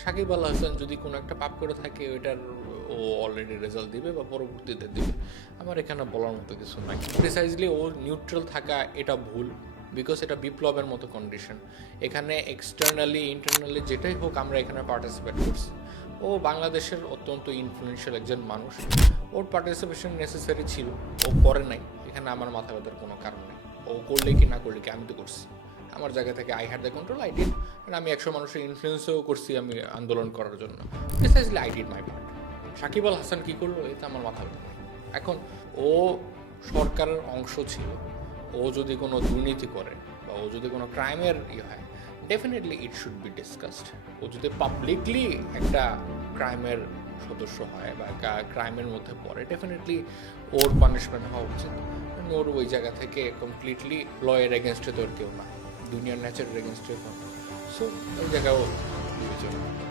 সাকিব আল হাসান যদি কোনো একটা পাপ করে থাকে ওইটার ও অলরেডি রেজাল্ট দিবে বা পরবর্তীতে দিবে। আমার এখানে বলার মতো কিছু নাই। প্রিসাইজলি ও নিউট্রাল থাকা এটা ভুল, বিকজ এটা বিপ্লবের মতো কন্ডিশন। এখানে এক্সটার্নালি ইন্টারনালি যেটাই হোক আমরা এখানে পার্টিসিপেট করছি। ও বাংলাদেশের অত্যন্ত ইনফ্লুয়েন্সিয়াল একজন মানুষ, ওর পার্টিসিপেশন নেসেসারি ছিল, ও করে নাই। এখানে আমার মাথা ব্যথার কোনো কারণ নেই। ও করলে কি না করলে কি, আমি তো করছি আমার জায়গা থেকে। I had the control, I did. আমি 100 মানুষের ইনফ্লুয়েন্সও করছি আমি আন্দোলন করার জন্য। Precisely I did my part. Shakib Al Hasan কী করলো এতে আমার মাথা ব্যথা নেই। এখন ও সরকারের অংশ ছিল, ও যদি কোনো দুর্নীতি করে বা ও যদি কোনো ক্রাইমের হয়, definitely it should be discussed. ও যদি পাবলিকলি একটা ক্রাইমের সদস্য হয় বা ক্রাইমের মধ্যে পড়ে, ডেফিনেটলি ওর পানিশমেন্ট হওয়া উচিত। ওর ওই জায়গা থেকে কমপ্লিটলি লয়ের এগেনস্টে তো ওর কেউ না, দুনিয়ার ন্যাচারের এগেনস্টে। সো ওই জায়গাও বিবেচনা